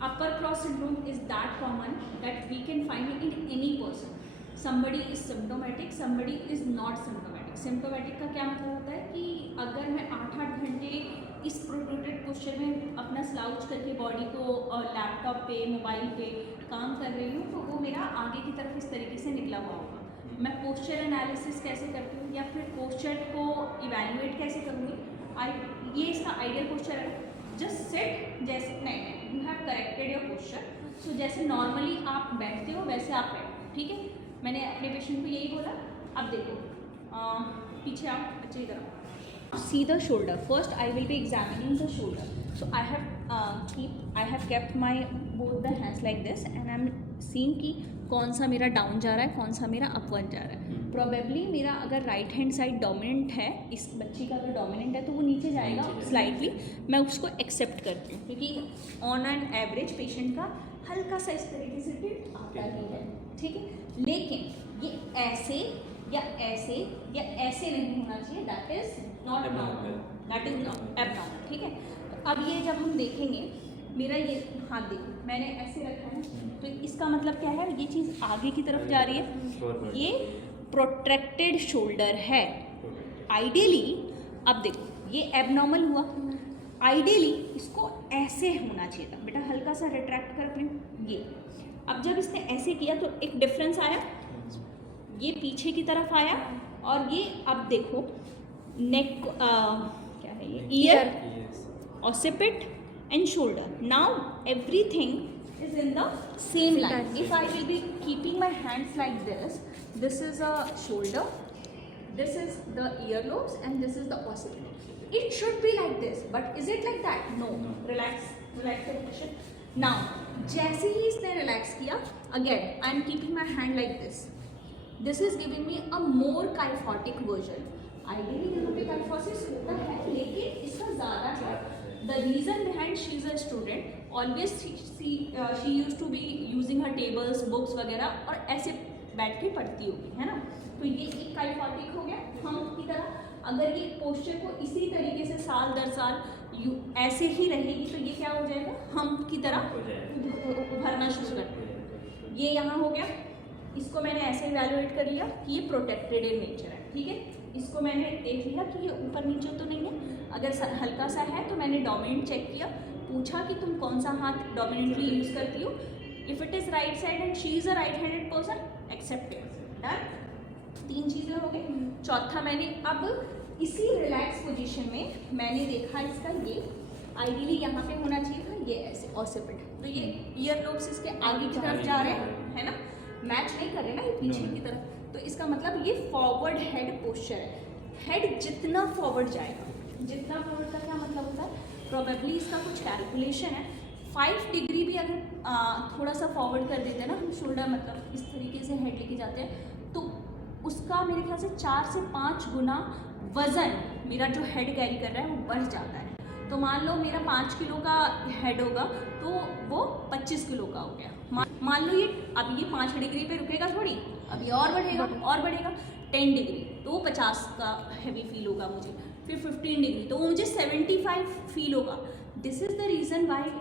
Upper cross syndrome is that common that we can find in any person. Somebody is symptomatic, somebody is not symptomatic. Symptomatic का क्या मतलब होता है कि अगर मैं 8-8 घंटे इस प्रोट्रूडेड पोस्चर में अपना स्लाउच करके बॉडी को लैपटॉप पे मोबाइल पे काम कर रही हूँ तो वो मेरा आगे की तरफ इस तरीके से निकला हुआ होगा। मैं पोस्चर एनालिसिस कैसे करती हूँ या फिर पोस्चर को इवैल्यूएट कैसे करूँगी, ये इसका आइडियल पोस्चर है। जस्ट सेट जैसे नहीं, you have corrected your posture. So जैसे नॉर्मली आप बैठते हो वैसे आप बैठो, ठीक है। मैंने अपने पेशेंट को यही बोला। अब देखो पीछे आओ अच्छी तरह। See the shoulder first, I will be examining the shoulder. So I have kept my both the hands like this and I am seeing कि कौन सा मेरा डाउन जा रहा है, कौन सा मेरा अपवर्ड जा रहा है। प्रोबेबली मेरा अगर राइट हैंड साइड डोमिनेंट है, इस बच्ची का अगर डोमिनेंट है तो वो नीचे जाएगा स्लाइटली। मैं उसको एक्सेप्ट करती हूँ क्योंकि ऑन एन एवरेज पेशेंट का हल्का सा इस तरीके से टिल्ट आता ही है, ठीक है। लेकिन ये ऐसे या ऐसे या ऐसे नहीं होना चाहिए, that is not normal, that is not abnormal, ठीक है। तो अब ये जब हम देखेंगे, मेरा ये हाथ देखो मैंने ऐसे रखा है तो इसका मतलब क्या है, ये चीज़ आगे की तरफ जा रही है, ये प्रोट्रैक्टेड शोल्डर है। आइडियली अब देखो ये एबनॉर्मल हुआ, आइडियली इसको ऐसे होना चाहिए था। बेटा हल्का सा रिट्रैक्ट कर अपने ये। अब जब इसने ऐसे किया तो एक डिफरेंस आया, ये पीछे की तरफ आया और ये अब देखो नेक क्या है ये, ear, occiput and shoulder. Now everything is in the same line. If I will be keeping my hands like this is a shoulder, this is the earlobes and this is the occiput. It should be like this, but is it like that? No. Relax the position. Now जैसे ही इसने relax किया, again I am keeping my hand like this. This is giving me a more kyphotic version. Ideally यहाँ पे kyphosis होता है लेकिन इसका ज़्यादा है। The reason behind she is a student, always she used to be using her tables, books वगैरह और ऐसे बैठ के पढ़ती होगी, है ना। तो ये एक काइफोटिक हो गया हम की तरह। अगर ये पोस्चर को इसी तरीके से साल दर साल ऐसे ही रहेगी तो ये क्या हो जाएगा, हम की तरह उभरना शुरू कर देगा। ये यहाँ हो गया, इसको मैंने ऐसे इवैल्यूएट कर लिया कि ये प्रोटेक्टेड इन नेचर है, ठीक है। इसको मैंने देख लिया कि ये ऊपर नीचे तो नहीं है, अगर हल्का सा है तो मैंने डोमिनेंट चेक किया, पूछा कि तुम कौन सा हाथ डोमिनेंटली यूज़ करती हो। If it is right side and she is a right handed person, accepted. Done, 3 चीज़ें हो गई। चौथा मैंने अब इसी रिलैक्स पोजीशन में मैंने देखा इसका ये आइडियली यहाँ पे होना चाहिए था, ये ऐसे ऑसिपिट। तो ये ईयर लोब्स इसके आगे की तरफ जा रहे हैं, है ना, मैच नहीं कर रहे ना, ये पीछे की तरफ। तो इसका मतलब ये फॉरवर्ड हेड पोस्चर है। हेड जितना फॉरवर्ड जाएगा, जितना फॉरवर्ड का क्या मतलब होता है, प्रोबेबली इसका कुछ कैलकुलेशन है। 5 डिग्री भी अगर थोड़ा सा फॉरवर्ड कर देते हैं ना हम शोल्डर, मतलब इस तरीके से हेड लेके जाते हैं, तो उसका मेरे ख्याल से 4 से 5 गुना वज़न मेरा जो हेड कैरी कर रहा है वो बढ़ जाता है। तो मान लो मेरा 5 किलो का हेड होगा तो वो 25 किलो का हो गया। मान लो ये अब ये 5 डिग्री पे रुकेगा थोड़ी, अब ये और बढ़ेगा और बढ़ेगा। 10 डिग्री तो वो 50 का हैवी फील होगा मुझे, फिर 15 डिग्री तो वो मुझे 75 फील होगा। This is the reason why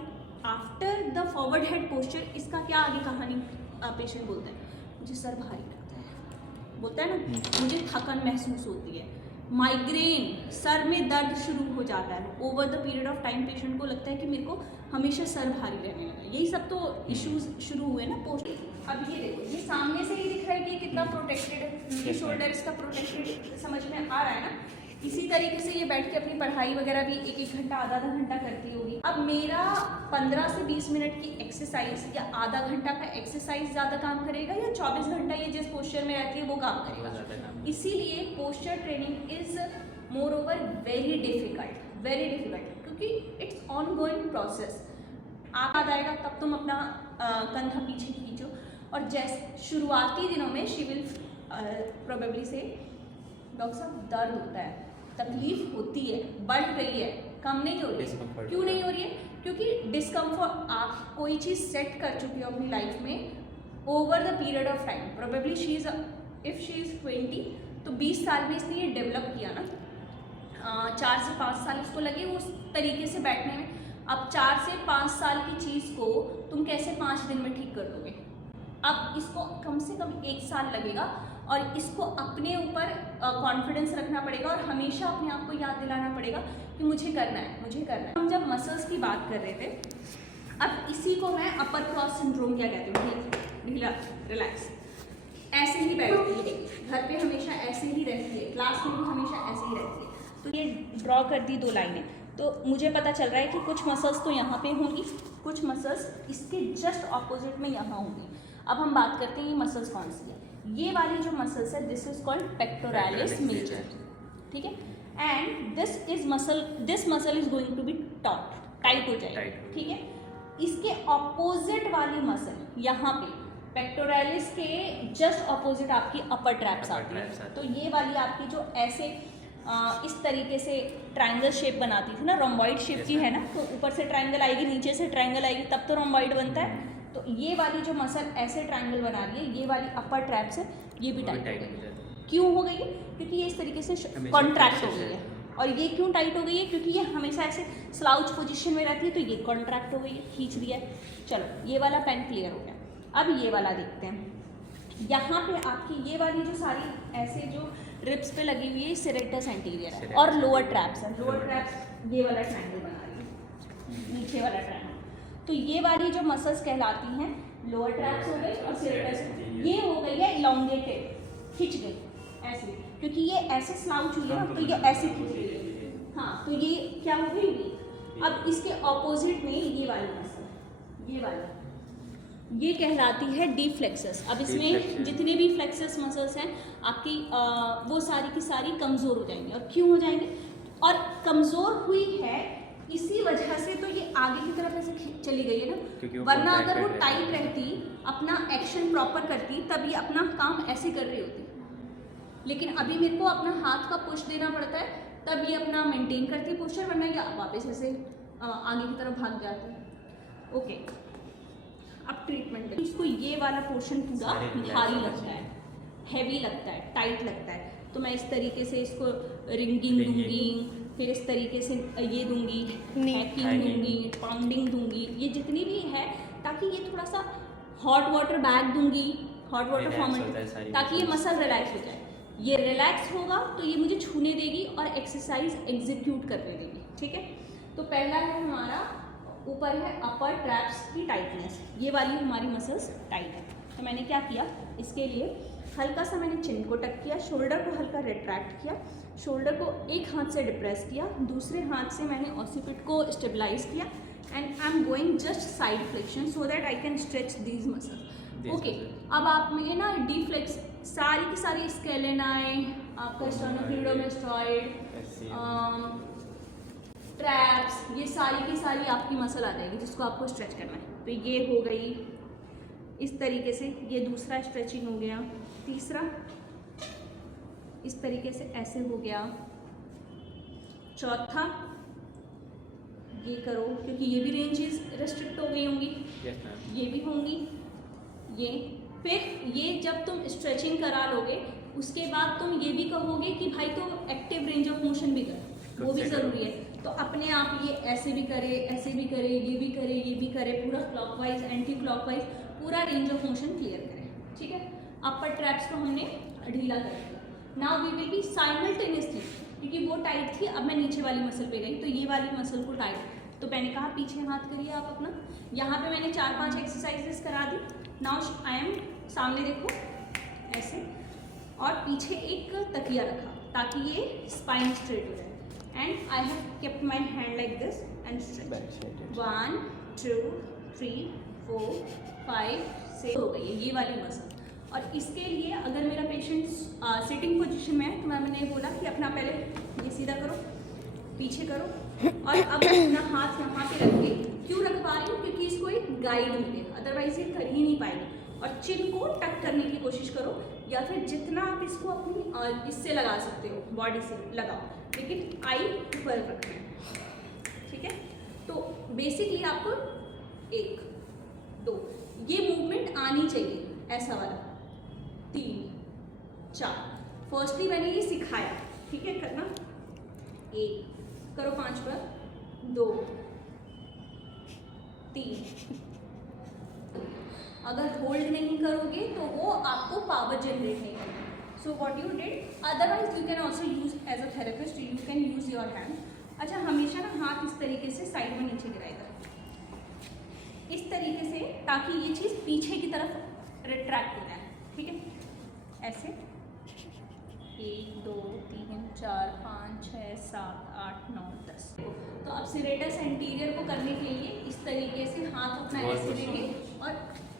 after the forward head posture इसका क्या आगे कहानी पेशेंट बोलता है, मुझे सर भारी लगता है, बोलता है ना, मुझे थकन महसूस होती है, माइग्रेन, सर में दर्द शुरू हो जाता है। Over the period of time patient को लगता है कि मेरे को हमेशा सर भारी रहने लगा। यही सब तो इश्यूज शुरू हुए ना पोस्ट। अब ये देखो, ये सामने से ही दिख रहा है कि कितना प्रोटेक्टेड है, ये शोल्डर इसका प्रोटेक्टेड समझ में आ रहा है ना। इसी तरीके से ये बैठ के अपनी पढ़ाई वगैरह भी 1-1 घंटा आधा घंटा करती होगी। अब मेरा 15 से 20 मिनट की एक्सरसाइज या आधा घंटा का एक्सरसाइज ज़्यादा काम करेगा या 24 घंटा ये जिस पोस्चर में रहती है वो काम करेगा। इसीलिए posture training is more over very difficult, क्योंकि इट्स ऑन गोइंग प्रोसेस। आप याद आएगा तब तुम अपना कंधा पीछे खींचो, और जैसे शुरुआती दिनों में शी विल प्रोबेबली से डॉक्टर साहब दर्द होता है, तकलीफ होती है, बढ़ रही है, कम नहीं हो रही है। क्यों नहीं हो रही है? क्योंकि डिस्कम्फर्ट, आप कोई चीज़ सेट कर चुकी हो अपनी लाइफ में over the period of time. Probably she is if she is 20 तो 20 साल में इसने ये डेवलप किया ना, 4 से 5 साल इसको लगे उस तरीके से बैठने में। अब 4 से 5 साल की चीज़ को तुम कैसे 5 दिन में ठीक कर दोगे? अब इसको कम से कम 1 साल लगेगा और इसको अपने ऊपर कॉन्फिडेंस रखना पड़ेगा और हमेशा अपने आप को याद दिलाना पड़ेगा कि मुझे करना है, मुझे करना है। हम जब मसल्स की बात कर रहे थे, अब इसी को मैं अपर क्रॉस सिंड्रोम क्या कहती हूँ, ढीला रिलैक्स। ऐसे ही बैठती है, घर पे हमेशा ऐसे ही रहती है, क्लास में भी हमेशा ऐसे ही रहती है। तो ये ड्रॉ कर दी 2 लाइनें, तो मुझे पता चल रहा है कि कुछ मसल्स तो यहाँ पे होंगी, कुछ मसल्स इसके जस्ट ऑपोजिट में यहाँ होंगी। अब हम बात करते हैं ये मसल्स कौन सी है। ये वाली जो मसल्स है, this is called pectoralis major, ठीक है। And this muscle is going to be taut, tight हो जाएगी, ठीक है। इसके ऑपोजिट वाली मसल यहाँ पे पेक्टोरालिस के जस्ट ऑपोजिट आपकी अपर ट्रैप्स आती है। तो ये वाली आपकी जो ऐसे इस तरीके से ट्रायंगल शेप बनाती थी ना, रोम्बॉइड शेप की है ना, तो ऊपर से ट्रायंगल आएगी, नीचे से ट्रायंगल आएगी, तब तो रोम्बॉइड बनता है। तो ये वाली जो मसल ऐसे ट्रायंगल बना रही है, ये वाली अपर ट्रैप से ये भी टाइट हो गई है। क्यों हो गई है? क्योंकि ये इस तरीके से कॉन्ट्रैक्ट हो गई है। और ये क्यों टाइट हो गई है? क्योंकि ये हमेशा ऐसे स्लाउच पोजीशन में रहती है, तो ये कॉन्ट्रैक्ट हो गई है, खींच दिया है। चलो ये वाला पेन क्लियर हो गया। अब ये वाला देखते हैं। यहाँ पे आपकी ये वाली जो सारी ऐसे जो रिब्स पे लगी हुई है, सेरेटस एंटीरियर है और लोअर ट्रैप्स है। लोअर ट्रैप्स ये वाला ट्रायंगल बना रही है, नीचे वाला ट्रायंगल। तो ये वाली जो मसल्स कहलाती हैं, लोअर ट्रैप्स हो गए और सेरेटस, ये हो गई है इलोंगेटेड, खिंच गई ऐसे, क्योंकि ये ऐसे स्लाउच हुई है ना, तो ये ऐसे खिंच गई है। हाँ, तो ये क्या हो गई? अब इसके ऑपोजिट में ये वाली मसल, ये वाली, ये कहलाती है डी फ्लेक्सस। अब इसमें जितने भी फ्लेक्सस मसल्स हैं आपकी, वो सारी की सारी कमज़ोर हो जाएंगी। और क्यों हो जाएंगे? और कमज़ोर हुई है इसी वजह से तो ये आगे की तरफ ऐसे चली गई है ना, वरना अगर वो टाइट रहती, अपना एक्शन प्रॉपर करती, तब ये अपना काम ऐसे कर रही होती। लेकिन अभी मेरे को अपना हाथ का पुश देना पड़ता है, तब ये अपना मेंटेन करती है पोस्चर, वरना ये वापस ऐसे आगे की तरफ भाग जाते हैं। ओके, अब ट्रीटमेंट। इसको ये वाला पोर्शन पूरा भारी लगता है, हैवी लगता है, टाइट लगता है, तो मैं इस तरीके से इसको रिंगिंग दूंगी, फिर इस तरीके से ये दूंगी, हैकिंग दूंगी, पाउंडिंग दूंगी, ये जितनी भी है, ताकि ये थोड़ा सा हॉट वाटर बैग दूंगी, हॉट वाटर फॉर्मेट, ताकि ये मसल रिलैक्स हो जाए। ये रिलैक्स होगा तो ये मुझे छूने देगी और एक्सरसाइज एग्जीक्यूट करने देगी, ठीक है। तो पहला है हमारा, ऊपर है अपर ट्रैप्स की टाइटनेस, ये वाली हमारी मसल्स टाइट है। तो मैंने क्या किया, इसके लिए हल्का सा मैंने चिन को टक किया, शोल्डर को हल्का रिट्रैक्ट किया, शोल्डर को एक हाथ से डिप्रेस किया, दूसरे हाथ से मैंने ऑसिपिट को स्टेबलाइज किया, and I am going just side flexion so that I can stretch these muscles. Okay, अब आप में ना डी फ्लेक्स सारी की सारी स्केलेनाई, आपका स्टर्नोक्लेविडोमास्टॉइड, ट्रैप्स, ये सारी की सारी आपकी मसल आ जाएगी जिसको आपको स्ट्रेच करना है। तो ये हो गई इस तरीके से, ये दूसरा स्ट्रेचिंग हो गया, तीसरा इस तरीके से ऐसे हो गया, चौथा ये करो, क्योंकि ये भी रेंजेस रेस्ट्रिक्ट हो गई होंगी, ये भी होंगी, ये। फिर ये जब तुम स्ट्रेचिंग करा लोगे, उसके बाद तुम ये भी कहोगे कि भाई तो एक्टिव रेंज ऑफ मोशन भी कर, वो भी ज़रूरी है। तो अपने आप ये ऐसे भी करे, ऐसे भी करे, ये भी करे, ये भी करे, पूरा क्लॉकवाइज, एंटी क्लॉकवाइज, पूरा रेंज ऑफ मोशन क्लियर करें, ठीक है। अपर ट्रैप्स को हमने ढीला कर दिया। Now we will be simultaneously, क्योंकि वो टाइट थी, अब मैं नीचे वाली मसल पे गई, तो ये वाली मसल को टाइट, तो मैंने कहा पीछे हाथ करिए आप अपना। यहाँ पे मैंने 4-5 एक्सरसाइजेस करा दी। नाउ आई एम, सामने देखो ऐसे, और पीछे एक तकिया रखा ताकि ये स्पाइन स्ट्रेट हो जाए, and I have kept my hand like this and stretch. 1 2 3 4 5 6 हो गई है ये वाली मसल। और इसके लिए अगर मेरा पेशेंट सिटिंग पोजीशन में है, तो मैंने बोला कि अपना पहले ये सीधा करो, पीछे करो, और अब अपना हाथ यहाँ पे रख के, क्यों रख पा रही हूँ, क्योंकि इसको एक गाइड मिले, अदरवाइज ये कर ही नहीं पाएगी। और चिन को टक करने की कोशिश करो, या फिर जितना आप इसको अपनी इससे लगा सकते हो, बॉडी से लगाओ, लेकिन आई ऊपर रखना है, ठीक है। तो बेसिकली आपको 1 2 ये मूवमेंट आनी चाहिए, ऐसा वाला 3 4। फर्स्टली मैंने ये सिखाया, ठीक है, करना 1 करो, 5 पर 2 3। अगर होल्ड नहीं करोगे तो वो आपको पावर जनरेट नहीं करेगा। So what you did, otherwise you can also use as a therapist, you can use your hand. अच्छा, हमेशा ना हाथ इस तरीके से साइड में नीचे गिराएगा, इस तरीके से, ताकि ये चीज़ पीछे की तरफ रिट्रैक्ट हो जाए। ठीक है, ऐसे 1 2 3 4 5 6 7 8 9 10। तो अब सिरेटस एंटीरियर को करने के लिए इस तरीके से हाथ अपना ऐसे लेंगे और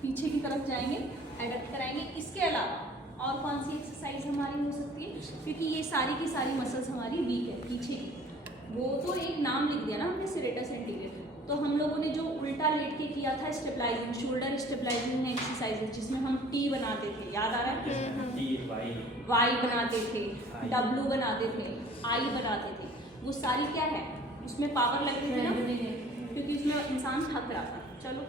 पीछे की तरफ जाएंगे, एडक्ट कराएंगे। इसके अलावा और कौन सी एक्सरसाइज हमारी हो सकती है, क्योंकि ये सारी की सारी मसल्स हमारी वीक है पीछे की। वो तो एक नाम लिख दिया ना हमने, सिरेटस एंटीरियर। तो हम लोगों ने जो उल्टा लेट के किया था स्टेबलाइजिंग, शोल्डर स्टेबलाइजिंग एक्सरसाइज, जिसमें हम टी बनाते थे, याद आ रहा है? वाई बनाते थे, डब्लू बनाते थे, आई बनाते थे। वो सारी क्या है, उसमें पावर लगती थी ना, क्योंकि उसमें इंसान थक रहा था। चलो